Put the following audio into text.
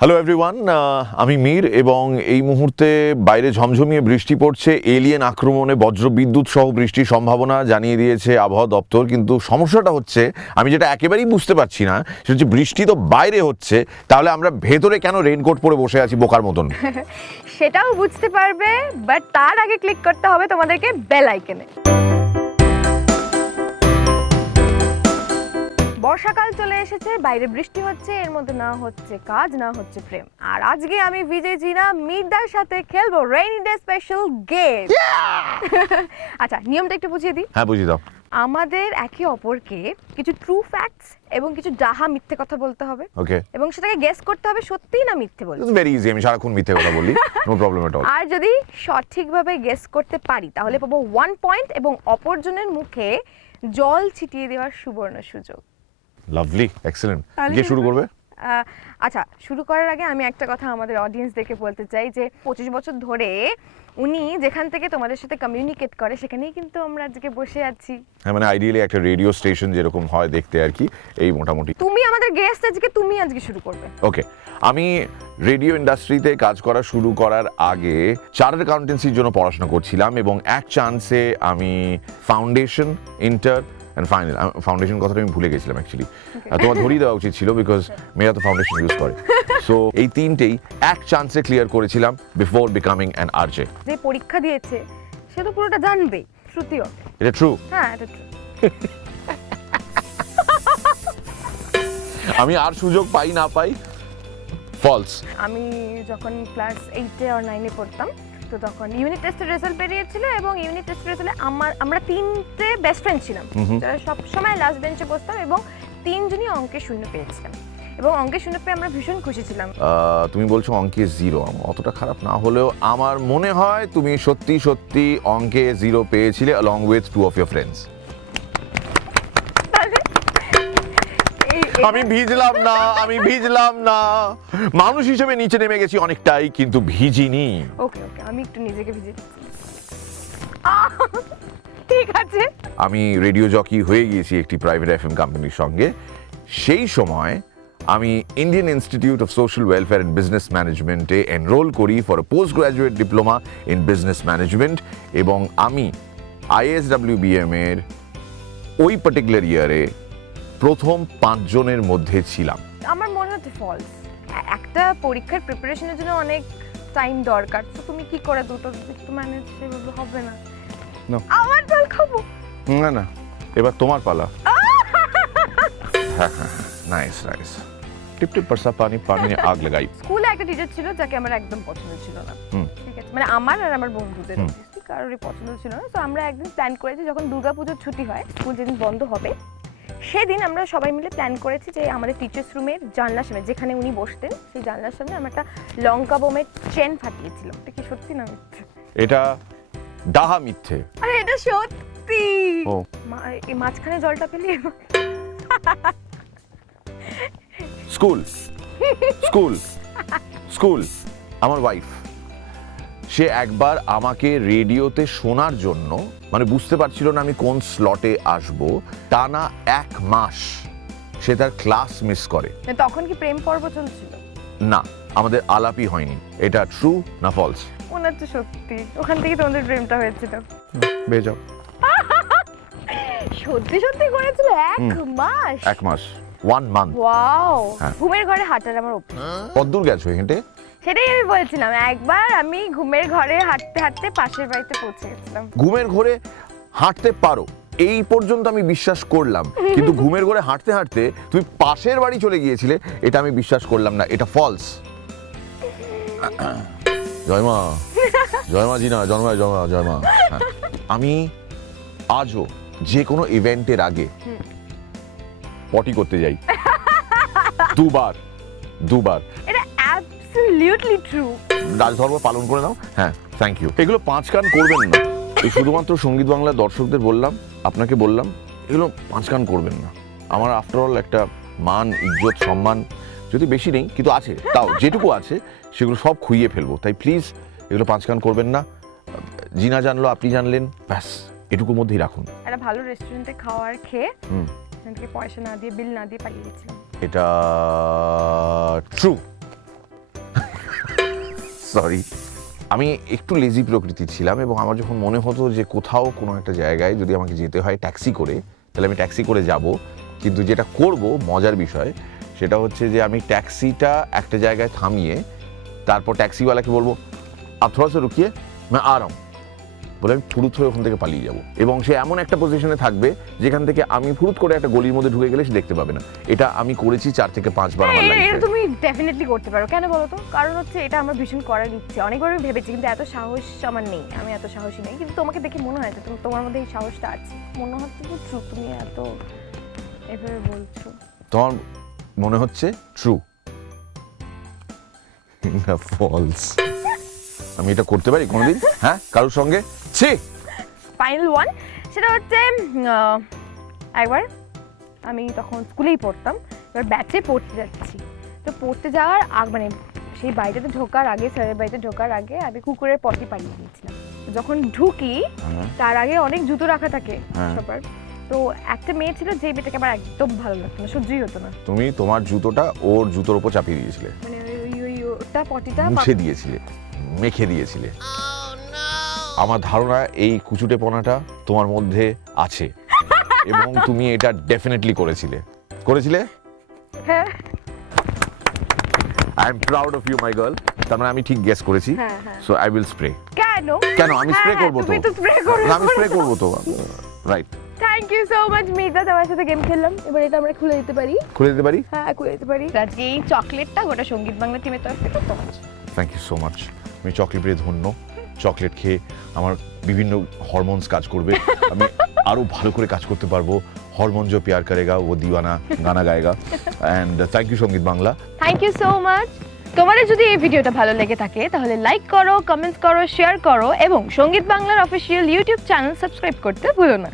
Hello everyone আমি মীর এবং এই মুহূর্তে বাইরে ঝমঝমিয়ে বৃষ্টি পড়ছে এলিয়েন আক্রমণে বজ্র বিদ্যুৎ সহ বৃষ্টির সম্ভাবনা জানিয়ে দিয়েছে আবহাওয়া দপ্তর, কিন্তু সমস্যাটা হচ্ছে, আমি যেটা একেবারেই বুঝতে পারছি না, সেটা হচ্ছে বৃষ্টি তো বাইরে হচ্ছে, তাহলে আমরা ভেতরে কেন রেনকোট পরে বসে আছি বোকার মতন? সেটাও বুঝতে পারবে বাট তার আগে ক্লিক করতে হবে তোমাদেরকে বেল বর্ষাকাল চলে এসেছে বাইরে বৃষ্টি হচ্ছে এর মধ্যে না হচ্ছে কাজ না হচ্ছে প্রেম। আর আজকে আমি বিজয় জিনা মির্দার সাথে খেলব রেইনি ডে স্পেশাল গেম আচ্ছা নিয়মটা একটু বুঝিয়ে দিই। হ্যাঁ বুঝি দাও। আমাদের একে অপরকে কিছু ট্রু ফ্যাক্টস এবং কিছু ডাহা মিথ্যে কথা বলতে হবে। ওকে এবং সেটাকে গেস করতে হবে সত্যি না মিথ্যে বলছে ভেরি ইজি আমি সারাক্ষণ মিথ্যে কথা বলি নো প্রবলেম এট অল আর যদি সঠিকভাবে গেস করতে পারি তাহলে পাবো ওয়ান পয়েন্ট এবং অপরজনের মুখে জল ছিটিয়ে দেওয়ার সুবর্ণ সুযোগ। লাভলি এক্সেলেন্ট গিয়ে শুরু করবে? আচ্ছা শুরু করার আগে আমি একটা কথা আমাদের অডিয়েন্সদেরকে বলতে চাই যে পঁচিশ বছর ধরে উনি যেখান থেকে তোমাদের সাথে কমিউনিকেট করে সেখানেই কিন্তু আমরা আজকে বসে আছি। হ্যাঁ মানে আইডিয়ালি একটা রেডিও স্টেশন যেরকম হয় দেখতে আর কি এই মোটামুটি। তুমি আমাদের গেস্ট আজকে তুমি আজকে শুরু করবে। ওকে আমি রেডিও ইন্ডাস্ট্রিতে কাজ করা শুরু করার আগে চার্টার অ্যাকাউন্টেন্সির জন্য পড়াশোনা করছিলাম এবং এক চান্সে আমি foundation inter and final foundation কথাটা আমি ভুলে গেছিলাম অ্যাকচুয়ালি তোমার ধরিয়ে দেওয়া উচিত ছিল বিকজ মেয়েরা তো ফাউন্ডেশন ইউজ করে। সো এই তিনটেই এক চান্সে ক্লিয়ার করেছিলাম বিফোর বিকামিং অ্যান আরজে যে পরীক্ষা দিয়েছে সে তো পুরোটা জানবেই শ্রুতিও। এটা ট্রু হ্যাঁ এটা true। আমি আর সুযোগ পাই না পাই ফলস আমি যখন ক্লাস এইটে আর নাইনে পড়তাম তো তখন ইউনিট টেস্টের রেজাল্ট বেরিয়েছিল এবং ইউনিট টেস্ট রেজাল্টে আমার আমরা তিনটে বেস্ট ফ্রেন্ড ছিলাম। যারা সবসময় লাস্ট বেঞ্চে বসতাম এবং তিনজনই অঙ্কে শূন্য পেয়েছিলাম। এবং অঙ্কে শূন্য পেয়ে আমরা ভীষণ খুশি ছিলাম। তুমি বলছো অঙ্কে জিরো অতটা খারাপ না হলেও আমার মনে হয় তুমি সত্যি সত্যি অঙ্কে জিরো পেয়েছিলে along with two of your friends আমি ভিজলাম না আমি ভিজলাম না। মানুষ হিসেবে নিচে নেমে গেছি অনেকটাই কিন্তু ভিজিনি। ওকে ওকে আমি একটু নিজেকে ভিজে ঠিক আছে। আমি রেডিও জকি হয়ে গিয়েছি একটি প্রাইভেট এফএম কোম্পানির সঙ্গে। সেই সময় আমি Indian Institute of Social Welfare and Business ম্যানেজমেন্টে এনরোল করি for post graduate diploma in business management এবং আমি আইএসডাব্লিউবিএম এর ওই পার্টিকুলার ইয়ারে প্রথম পাঁচজনের মধ্যে ছিলাম। আমার মনে হচ্ছে ফলস একটা পরীক্ষার প্রিপারেশনের জন্য অনেক টাইম দরকার। তো তুমি কি করে? দুটো একটু ম্যানেজ সেভাবে হবে না। না আমার জল খাব। না না। এবার তোমার পালা। হ্যাঁ, হ্যাঁ, হ্যাঁ। নাইস নাইস টিপ টিপ বর্ষা পানি পানি আগ লাগাই। স্কুলে একটা টিচার ছিল যাকে আমার একদম পছন্দ ছিল না। ঠিক আছে? মানে আমার আর আমার বন্ধুদের কারোরই পছন্দ ছিল না। তো আমরা একদিন প্ল্যান করেছি যখন দুর্গাপুজোর ছুটি হয় স্কুল যেদিন বন্ধ হবে সেদিন আমরা সবাই মিলে প্ল্যান করেছি যে আমাদের টিচার্স রুমের জানলার সামনে যেখানে উনি বসতেন সেই জানলার সামনে আমরা একটা লঙ্কা বোমের চেন ফাটিয়েছিল এটা কি সত্যি না মিথ্যে? এটা ডাহা মিথ্যে। আরে এটা সত্যি! ও। এই মাঝখানে জলটা পেলে স্কুল স্কুল স্কুল আমার ওয়াইফ সে একবার আমাকে রেডিওতে শোনার জন্য মানে বুঝতে পারছিল না আমি কোন স্লটে আসব টানা এক মাস সে তার ক্লাস মিস করে। তখন কি প্রেম পর্ব চলছিল? না আমাদের আলাপই হয়নি। এটা ট্রু না ফলস মনে হচ্ছে সত্যি। ওখান থেকে তোমাদের প্রেমটা হয়েছিল। সত্যি সত্যি করেছিল? এক মাস? এক মাস। One month wow. ঘুমের ঘরে হাঁটার আমার অভ্যাস। কদ্দূর গেছো হেঁটে সেটাই আমি বলছিলাম একবার আমি ঘুমের ঘরে হাঁটতে হাঁটতে পাশের বাড়িতে পৌঁছে গেছিলাম ঘুমের ঘরে হাঁটতে পারো এই পর্যন্ত আমি বিশ্বাস করলাম। কিন্তু ঘুমের ঘরে হাঁটতে হাঁটতে তুমি পাশের বাড়ি চলে গিয়েছিলে এটা আমি বিশ্বাস করলাম না এটা ফলস জয়মা জয়মা জি না জন্মায় জয়মা জয়মা হ্যাঁ। আমি আজও যে কোনো ইভেন্টের আগে পটি করতে যাই। দুবার দুবার। এটা অ্যাবসলিউটলি ট্রু রাজধর্ম পালন করে নাও। হ্যাঁ থ্যাংক ইউ এগুলো পাঁচ কান করবেন না। এই শুধুমাত্র সংগীত বাংলার দর্শকদের বললাম আপনাকে বললাম এগুলো পাঁচ কান করবেন না। আমার আফটারঅল একটা মান ইজ্জত সম্মান যদি বেশি নেই কিন্তু আছে তাও যেটুকু আছে সেগুলো সব খুইয়ে ফেলব। তাই প্লিজ এগুলো পাঁচ কান করবেন না। জিনা জানলো আপনি জানলেন ব্যাস এটুকুর মধ্যেই রাখুন। একটা ভালো রেস্টুরেন্টে খাওয়ার খেয়ে হুম। সেখান থেকে পয়সা না দিয়ে বিল না দিয়ে পালিয়ে গেছিলাম। এটা ট্রু সরি আমি একটু লেজি প্রকৃতির ছিলাম এবং আমার যখন মনে হতো যে কোথাও কোনো একটা জায়গায় যদি আমাকে যেতে হয় ট্যাক্সি করে তাহলে আমি ট্যাক্সি করে যাব কিন্তু যেটা করব মজার বিষয় সেটা হচ্ছে যে আমি ট্যাক্সিটা একটা জায়গায় থামিয়ে তারপর ট্যাক্সিওয়ালাকে বলবো আর থোড়া সা রুকিয়ে मैं आ रहा हूं বলে আমি ফুরুত হয়ে ওখান থেকে পালিয়ে যাব। এবং সে এমন একটা পজিশনে থাকবে যেখান থেকে আমি ফুরুত করে একটা গলির মধ্যে ঢুকে গেলে সে দেখতে পাবে না। এটা আমি করেছি চার থেকে পাঁচবার আমার হ্যাঁ, এটা লাইফে তুমি ডেফিনেটলি করতে পারো। কেন বলো তো? কারণ হচ্ছে এটা আমার ভীষণ করার ইচ্ছে। অনেকবার আমি ভেবেছি কিন্তু এত সাহস আমার নেই। আমি এত সাহসী নেই। কিন্তু তোমাকে দেখে মনে হয় যে তুমি তোমার মধ্যে এই সাহসটা আছে। মনে হচ্ছে তো true, তুমি এত এভাবে বলছো। তোমার মনে হচ্ছে ট্রু না ফলস আমি এটা করতে পারি কোনোদিন? হ্যাঁ? কারোর সঙ্গে? ছি। ফাইনাল ওয়ান সেটা হচ্ছে একবার আমি তখন স্কুলেই পড়তাম এবার ব্যাচে পড়তে যাচ্ছি। তো পড়তে যাওয়ার আগ মানে সেই বাড়িটাতে ঢোকার আগে স্যারের বাড়িতে ঢোকার আগে আমি কুকুরের পটি পালিয়ে দিয়েছিলাম। যখন ঢুকি হ্যাঁ, তার আগে অনেক জুতো রাখা থাকে হ্যাঁ। সবার। তো একটা মেয়ে ছিল যে মেয়েটাকে আমার একদম ভালো লাগতো না সহ্যই হতো না। তুমি তোমার জুতোটা ওর জুতোর উপর চাপিয়ে দিয়েছিলে। মানে ওই ওই ওটা পটিটা মুছে দিয়েছিলে মেখে দিয়েছিলে। আমার ধারণা এই কুচুটেপনাটা তোমার মধ্যে আছে। এবং তুমি এটা ডেফিনেটলি করেছিলে। করেছিলে? হ্যাঁ। I am proud of you my girl তার মানে আমি ঠিক গেস করেছি। হ্যাঁ, হ্যাঁ। সো আই উইল স্প্রে কেন? কেন? আমি স্প্রে হ্যাঁ, করব তো। তুমি তো স্প্রে করবে আমি স্প্রে করব তো। Right thank you so much Mita তোমার সাথে গেম খেললাম। এবার এটা আমরা খুলে দিতে পারি। খুলে দিতে পারি? হ্যাঁ খুলে দিতে পারি। আজকে এই চকলেটটা গোটা সংগীত বাংলা টিমের তরফ থেকে তোমার। থ্যাংক ইউ সো মাচ আমি চকলেট পেয়ে ধন্য। চকলেট খেয়ে আমার বিভিন্ন হরমোনস কাজ করবে। আমি আরও ভালো করে কাজ করতে পারব। হরমোন জো প্যার করেগা, ও দিওয়ানা গানা গায়গা। And thank you Sangeet Bangla. Thank you so much তোমাদের যদি এই ভিডিওটা ভালো লেগে থাকে, তাহলে লাইক করো কমেন্টস করো শেয়ার করো, এবং সংগীত বাংলার অফিসিয়াল ইউটিউব চ্যানেল সাবস্ক্রাইব করতে ভুলো না।